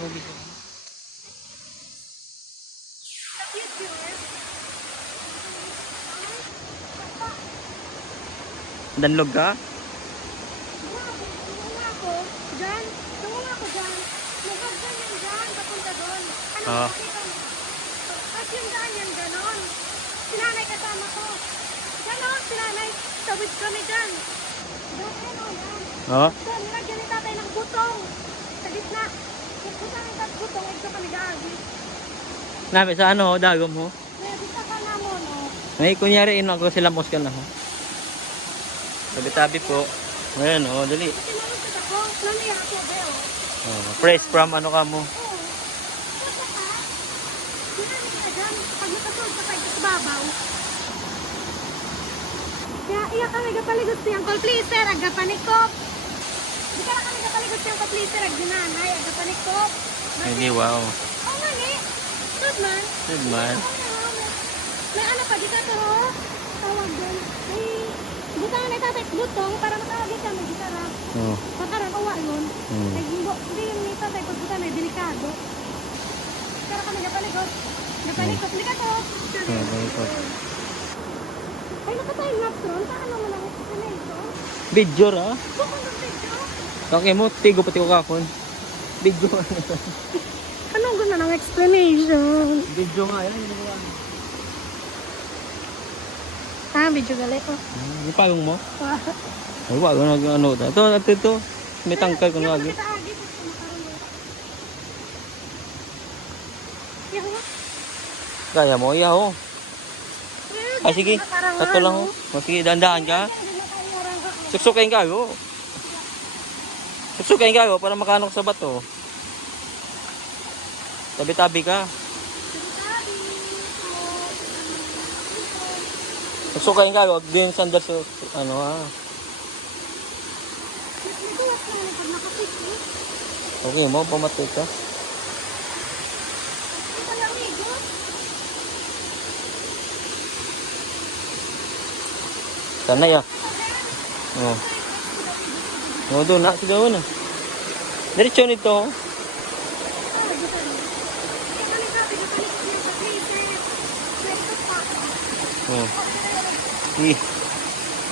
mabibigyan. Danlog ka? Tungo ako dyan. Tungo ako dyan. Nagagdan yan dyan. Papunta doon. Ano Oo. makita mo? At yung daan yan ganon. Sinanay kasama ko. Ganon, sinanay. Tawid kami dyan. Doon, ano yan. Oo. Doon, nilagyan ni tatay ng butong. Sa gitna. Butong ang butong. Ito kami gaagi. Nabi sa ano, dagom ho. Kaya bisa ka na mo, no? May kunyari ino ako sila mosca na ho. Tabi-tabi po. Ayan ho, dali. Kasi nalukad ako. Naniya ako, Beo. Oh, fresh from ano ka mo. Oo. Basta ka. Sinanay ka dyan. Pag nakasunod ka kayo sa babaw. Kaya iya kami gapaligod siyang call pleaser, agapanikop. Di ka na kami gapaligod siyang call pleaser, agdinanay, agapanikop. Hindi, wow. Oh, mali. Good man. Good man. May ano pa, di ka to, ho? Tawag doon. May butang na tatay, butong, para makawagin ka, may gitara. Oh. Makarang awa yun. Hmm. Hindi yung ni tatay, pag butang na, delikado. Kaya kami gapaligod. Gapanikop, di ka to. gapanikop. Ay, nakatayo nga, Tron. Paano mo lang explanation? Video ra. Bukod ng video. Okay mo, tigo pati ko kakon. Video. Anong gusto ng explanation? Video nga, yan yung mga. Video gali ko. Yung pagong mo? Ay, wag na ano. Ito. May tangkal kung lagi. Kaya mo, iya ho. Ay, sige. Tato lang ho. O, sige, dandahan ka. Suksukain ka ho. Suksukain ka ho para makanok sa bato. Tabi-tabi ka. Suksukain ka ho. Din sandal sa ano ha. Okay mo, pamatay ka. Sana ya. Oh. Oh, doon na. Sigaw na. Diretso nito. Oh.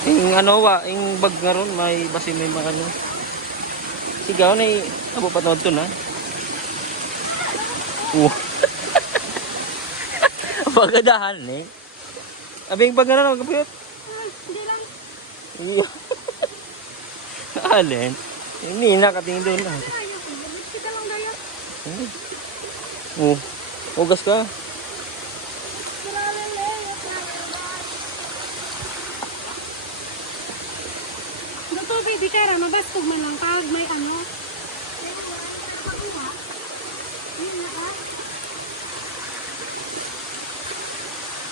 Yung ano wa, yung bag nga ron, may basi may mga ano. Sigaw na abo pa to na. Pagadahan eh. Abing bag nga ron, kapuyot. Hindi lang. Iya. Alin? Hindi nakatingin doon na. Kita lang dayo. Oh. Ugas ka. Dito baby kara, mabastog man lang pag may ano.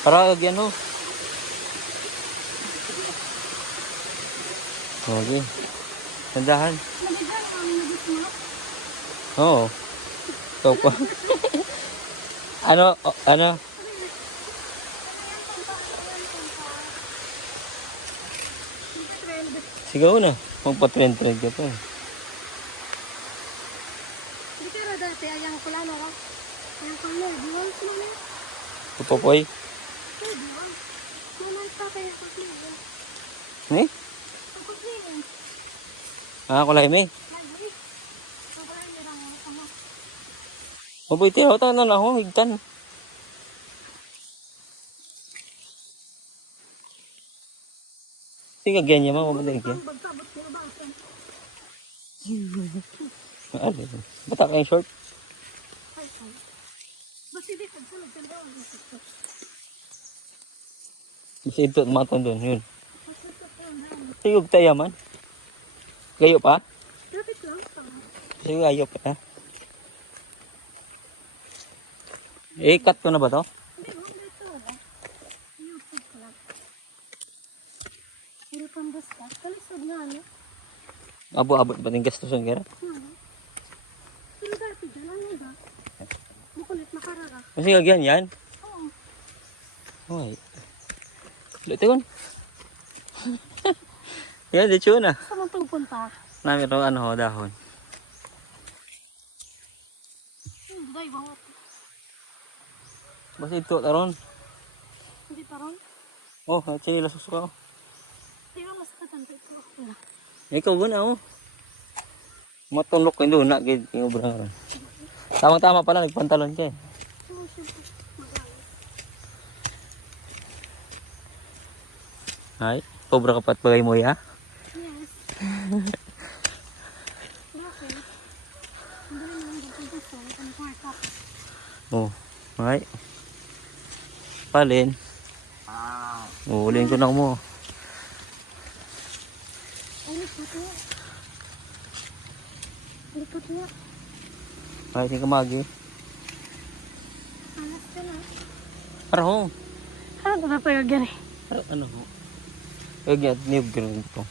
Para agyan ho. Okay. Tandahan. Oo. Ikaw pa. Ano? Sigaw na. Magpa-trend-trend ka pa. Hindi kara dati, ayang kulano ka. Ayang kulano, diwan ko na. Pupopoy. Ay, diwan. Naman pa kaya sa kulano. Eh? Sa kulano. Kulay may. Lagi. Sa kulano lang ako. Mabuhay tiraw ta na ho. Higtan. Sige, ganyan mo. Mabuhay ka. Bagsabot ko na ba? Alin? Bata kayong short? Ay, ay. Basta di, pagsulog ka daw. Kasi ito, matang doon. Yun. Tigog tayo man. Gayo pa? Lapit lang. Sige, gayo pa. Cut ko na ba to? Hindi mo, dito ba? YouTube ko lang. Puro pang basta. Kalisod nga, ano? Abo-abot ba ng gastos ang gara? Pero dati dyan, ano ba? Bukulit makarara. Kasi kagyan yan? Oo. Ay. Luto yun. Yan, dito na. Saan mo pupunta? Namin ito, ano, dahon. Day, bangot. Basta ito, taron. Hindi pa ron. Oh, chinila susuka. Di ba mas katanda ito? Wala. Ikaw guna, oh. Matunlok ko doon na, gid yung obra nga ron. Tama-tama pala, nagpantalon ka eh. Oo, syempre. Magalit. Ay, obra ka pat bagay mo ya. Yes. Bakit? Hindi naman ganito gusto. Ano ko ito? Oh, ay. Palin. Uulin ko na mo. Ay, likot niya. Likot niya. Ay, hindi ka magi. Alas ka na. Araw. Ano ito na tayo gani? Ano ho? Huwag niya, niyog gano'n ito.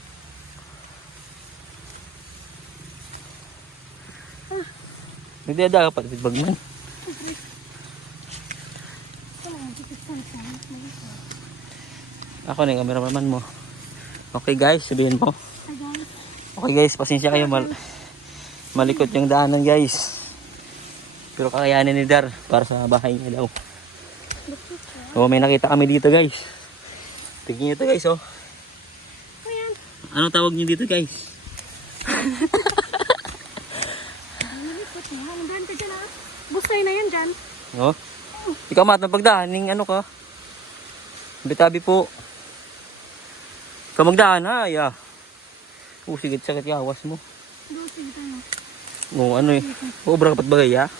Nagdada ka pa, bitbag man. Ako na yung cameraman mo. Okay guys, sabihin mo. Okay guys, pasensya kayo. Malikot yung daanan guys. Pero kakayanin ni Dar para sa bahay niya daw. So may nakita kami dito guys. Tignan nyo ito guys oh. Ayan. Anong tawag nyo dito guys? Likot niya. Nandahan ka dyan ah. Busay na yan dyan. Oh. Ikaw mat, napagdaan. Ning ano ka? Bitabi po. Ikaw magdaan ha, ya. Sige, sakit yawas mo. Doon, sige tayo. Oo, ano eh. Obra kapat bagay ya.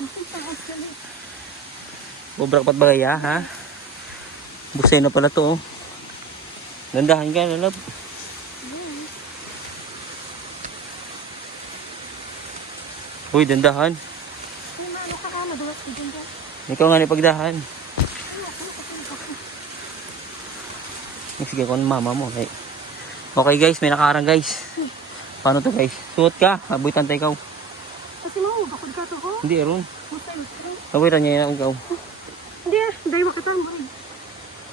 Obra kapat bagay ya, ha? Busay na pala to, oh. Dandahan ka, lalab. Uy, dandahan. Ay, maano ka ka, madulas ka dyan dyan. Ikaw nga ni pagdahan. Sige ko ng mama mo. Okay. Okay guys, may nakarang guys. Paano to guys? Suot ka, aboy tantay ka. Kasi mo, bakod ka to ko. Hindi, Aaron. Busay, busay. Sabihin niya yung ikaw. Hindi ah, dahil makatang mo.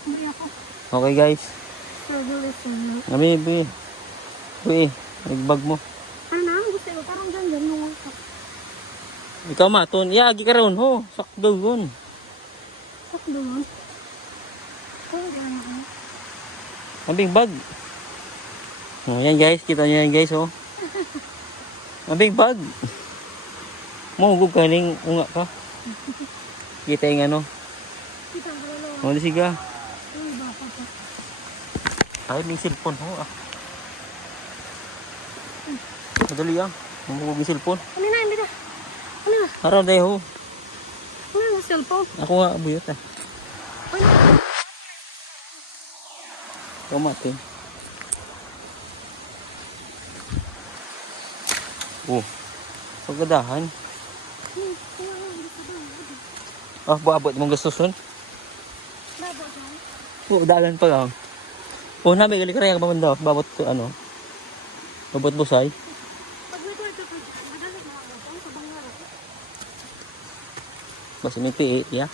Hindi ako. Okay guys. Service mo. Nami, bi. Uy, nagbag mo. Ano na, busay mo. Parang dyan dyan yung wasak. Ikaw maton. Iyagi ka ron, ho. Sakdo yun. Sak doon. Oh, dyan ako. Mabing bag. Oh, yan guys, kita niyo yan guys, oh. Mabing bag. Mahugog ka ning unga ka. Kita yung ano. Kita mo lang. Oh, siga. Ay, bakit ka? Ay, may cellphone, ho. Ah. Madali yan. Mahugog yung cellphone. Ano na, hindi na. Ano na? Harap dahil, ho. Ano na, cellphone? Ako nga, abuyot, ah. Ano? Ikaw matin. Oh. Pagkadahan. Ah, buabot mong gastuson. Babo dyan. Oh, dalan pa lang. Oh, namin gali ka rin mamanda. Babot to ano. Babot busay. Pag may ito, madalit mga ako. Sa bangar ako. Basta may PE, ya.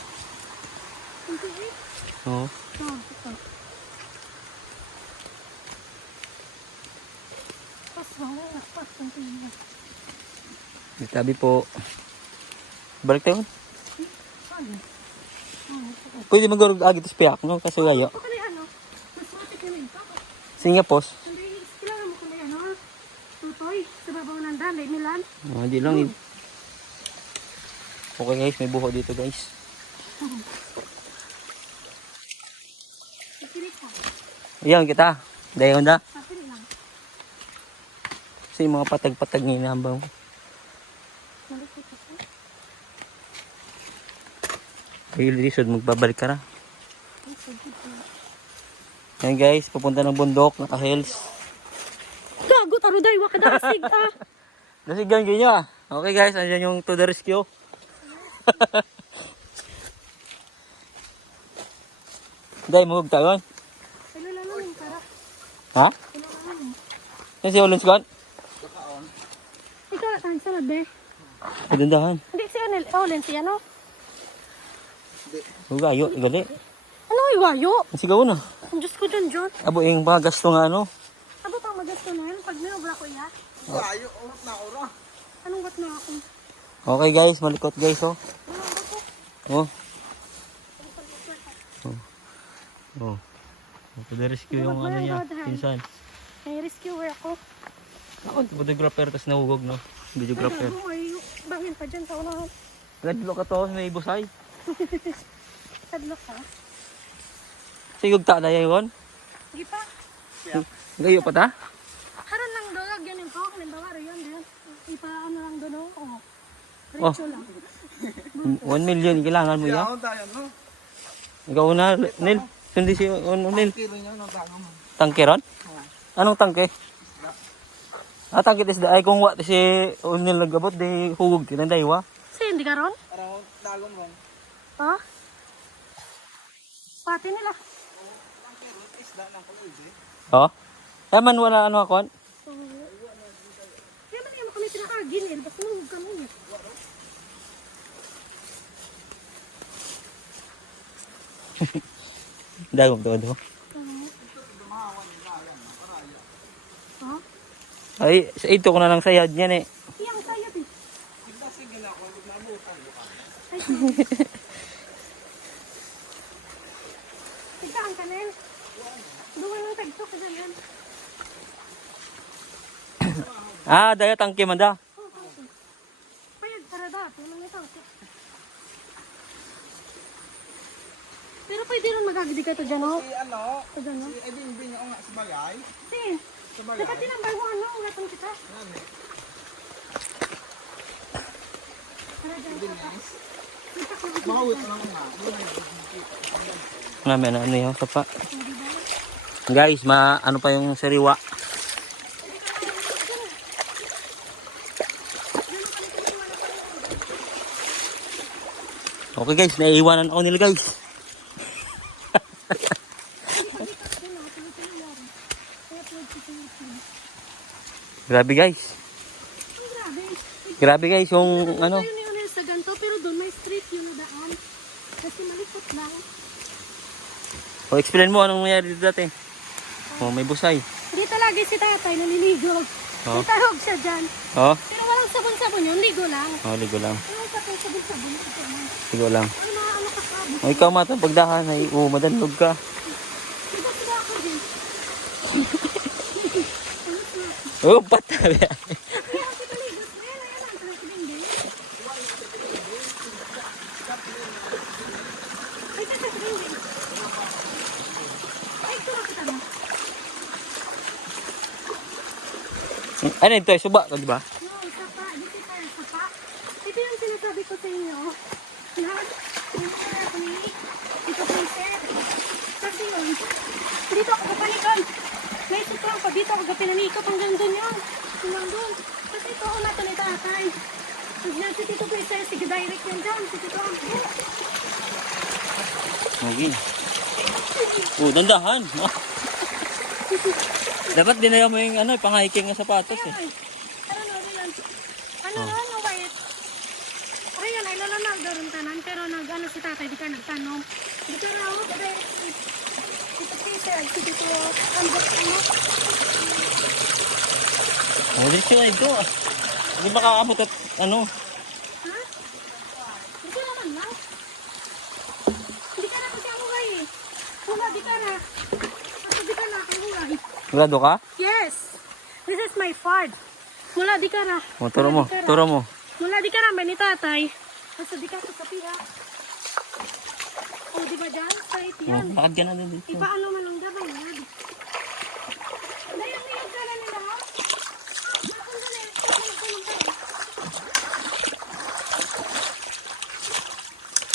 Hindi eh. Oo. Oh, ito. Pas, wala na. Pas, ang tingin. Ditabi po. Balik tayo. Ano? Pwede magurog agi ito spiak, no? Kaso gayo. Ito ka na ano? Mas matik ka na ito. Singapos. Hindi, kailangan mo ka na ano? Tutoy, sa babaw ng dami, Milan. Ah, di lang. Okay guys, may buho dito guys. Ipilit ka. Ayan kita. Dayon na. Kapil lang. Kasi yung mga patag-patag ngayon nabang. Malikot ako. Ay, lisod, magbabalik ka na. Ay, sige po. Ayan guys, pupunta ng bundok, naka-hills. Gago, taruday, wakadasig ah. Nasigan ganyan. Okay guys, andyan yung to the rescue. Dahil mahug tayo. Ilula namin, para. Ha? Ilula namin. Yan si Olens Kwan? Ikaw, saan sa labi? Padandahan. Hindi si Anel, Olen, si ano? Hugayo, igali. Ano ay wayo? Ang sigaw na. Ang Diyos ko dyan, John. Abo yung mga gasto nga ano. Ano pang magasto na yun? Pag ninobra ko iya? Wayo, urot na ura. Anong wat na ako? Okay guys, malikot guys oh. Ano Oh. Oh. Pwede-rescue yung ano niya, pinsan. May rescuer ako. Ako, photographer, tapos nahugog, no? Videographer. May bangin pa dyan sa unahan. Gadlo ka to, may busay. Sadlo ka. Sigog ta na yun. Hindi pa. Gayo pa ta? Haran lang doon. Lagyan yung pao. Halimbawa, yun. Ipaano lang doon. Oh. Oh. Diretso lang. 1 million, kailangan mo yan. Ikaw na, Nil. Sundi si Nil. Tangke ron? Anong tangke? Ah, tangke isda. Ay, kung wat si Nil nagabot, di hugog tinanday wa. Hindi ka ron? Parang dagom ron. Ha? Pati nila. Isda ng kulay. Oh? Yaman wala ano ako. Kaya man yung kami pinakagin eh. Basta nung kami eh. Dagom to. Ha? Ay, sa ito ko na lang sayad niyan eh. Iyang sayap eh. Sige na ako, nabutan. Ay, sige. Tigtaan ka na. Duwan ng tagto ka dyan. Ah, daya tangke man da. Payag para dati. Pero pwede rin magagdi ka ito dyan, oh. Si ano, Ito dyan, oh. si Edwin ako nga sa bagay. Si, Sa bagay. dapat tinambay mo, ano, ulatang kita. Nani, Para dyan, Denise. kita ko. Mahawit na lang na. Namin ano yun, sapa. Guys, ano pa yung sariwa. Okay guys, naiiwanan ako nila guys. Grabe guys. Ang grabe. Grabe guys, yung ano. Ito yun yung sa ganito, pero doon may street yung nadaan. Kasi malikot lang. O, explain mo anong nangyari dito dati. Oh, may busay. Dito lagi si tatay naliligo. Oh. Itarog siya dyan. Oh, Pero walang sabon-sabon yun, ligo lang. oh ligo lang. Walang sabon-sabon. Ito man. Ligo lang. Ay, ano ka sabi? O, ikaw mata, pagdahan ay madanlog ka. Diba sila ako din? Oh, patabi. Kaya ako naligo. Ayan, ayan ang presidente. Ay, sa presidente. Ay, ito lang kita na. Ano ito, suba ka, di ba? No, sapa. Dito tayo, sapa. Ito yung sinasabi ko sa inyo. Na, yung sarap ni Tito Princess. Kasi yun, dito ako kapalikan. May sutrang pa dito ako kapinanikap hanggang doon yun. Hanggang doon. Kasi ito ako nato ni tatay. Pag na si Tito Princess, sige direct yan dyan. Si Tito Angel. Okay. Oh, dandahan. Dapat dinaya mo yung ano, pang-hiking ng sapatos eh. Ay, ano na yan? Ano na, no, wait. Ay, yan, ay lalanag daron tanan. Pero nag-ano si tatay, di ka nagtanong. Di ka raw, direct si Tito Princess, si Tito Angel, ano? Oh, dito na ito. Hindi makakamot at ano. Ha? Di ka naman lang. Di ka na kasi ang hugay eh. Wala, di ka na. Kasi di ka na ang hugay. Grado ka? Yes! This is my fart. Mula di ka na. Oh, turo mo, turo mo. Mula di ka na, may ni tatay. Basta di ka sa pira. O, di ba dyan? Sait Oh, yan. bakit ka na din dito? Ipaano man ang gabay yan. Dahil niyog ka na nila, ha? Ako na na,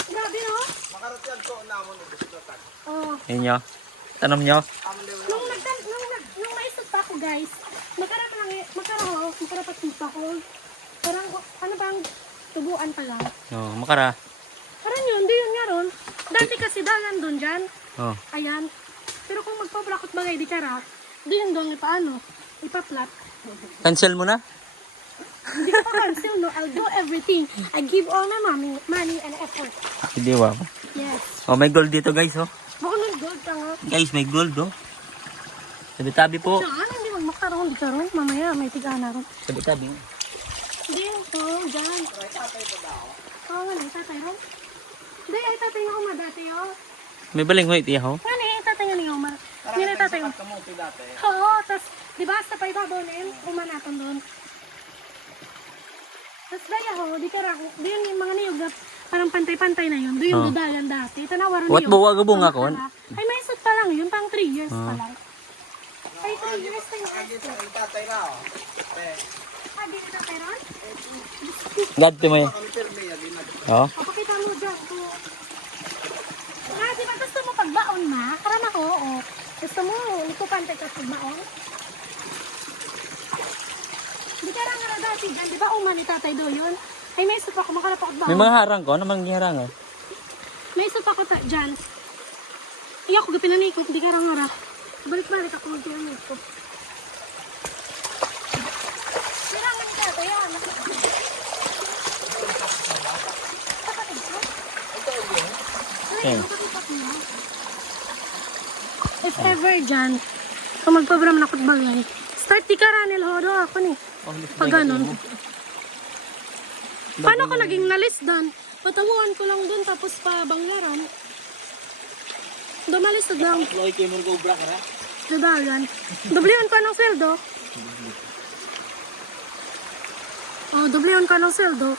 grabe, no? Makaratyag ko na mo na gusto tag. Oh. Ayun nyo. Tanong nyo. Nung naisot pa ako, guys, magkarapat ko. Parang, ano bang, tubuan pa lang. Oh, makara. Parang yun, di yun nga ron. Dati kasi dalan doon dyan. Oh. Ayan. Pero kung magpabrakot bagay di kara, di yun doon ipaano, ipaplat. Cancel mo na? Hindi ko pa cancel, no? I'll do everything. I give all my money and effort. Hindi ba? Yes. Oh, may gold dito guys oh. Baka nag-gold ka nga. Guys, may gold oh. Tabi-tabi po. Saan? Hindi magmakaroon di karoon. Mamaya may tigana ron. Tabi-tabi. Hindi, oh, dyan. Oo nga, may tatay ron. Hindi, ay tatay nga Omar dati oh. May baling ho iti ho. Nga ni, tatay nga ni Omar. Nga ni tatay. Sa kamuti dati. Oo, tas, di ba, sa paibabaw na yun, umanaton doon. Tas daya ho, di kara, di yun yung mga niyog na parang pantay-pantay na yun. Doon yung dudagan dati. Tanawaro What niyog. buwag bunga kon? Ay, may isot pa lang yun, pang 3 years pa lang. Ay, 3 years na yun. Agi sa tatay na oh. Eh, Ah, di na tatay ron? Gadto mo yun. kami pirmi yan. Di na. Oh. Papakita mo dyan ko. Nga, di ba gusto mo pagbaon ma? Karam ako, oo. Gusto mo, ikupantay ka pagbaon? Di ka lang nga dati dyan, di ba uman ni tatay do yun? Ay, may isip ako, makalapakot ba? May mga harang ko, ano mang giharangan? May isip ako dyan. Iya ko gapinanikot, di ka lang nga. Balik-balik ako magpinanikot. Sirangan ni tatay yan. Kapatid ko? Yan. If ever dyan, kung magpabram na bagay, start di ka ranil ho, ako ni. Pag ganun. Paano ko naging nalis doon? Patamuan ko lang doon tapos pa banglaran. Dumalisod lang. Loy kay mo go bra ka. Diba yan? Dublihan ko ng sweldo. Oh, dublihan ko ng sweldo.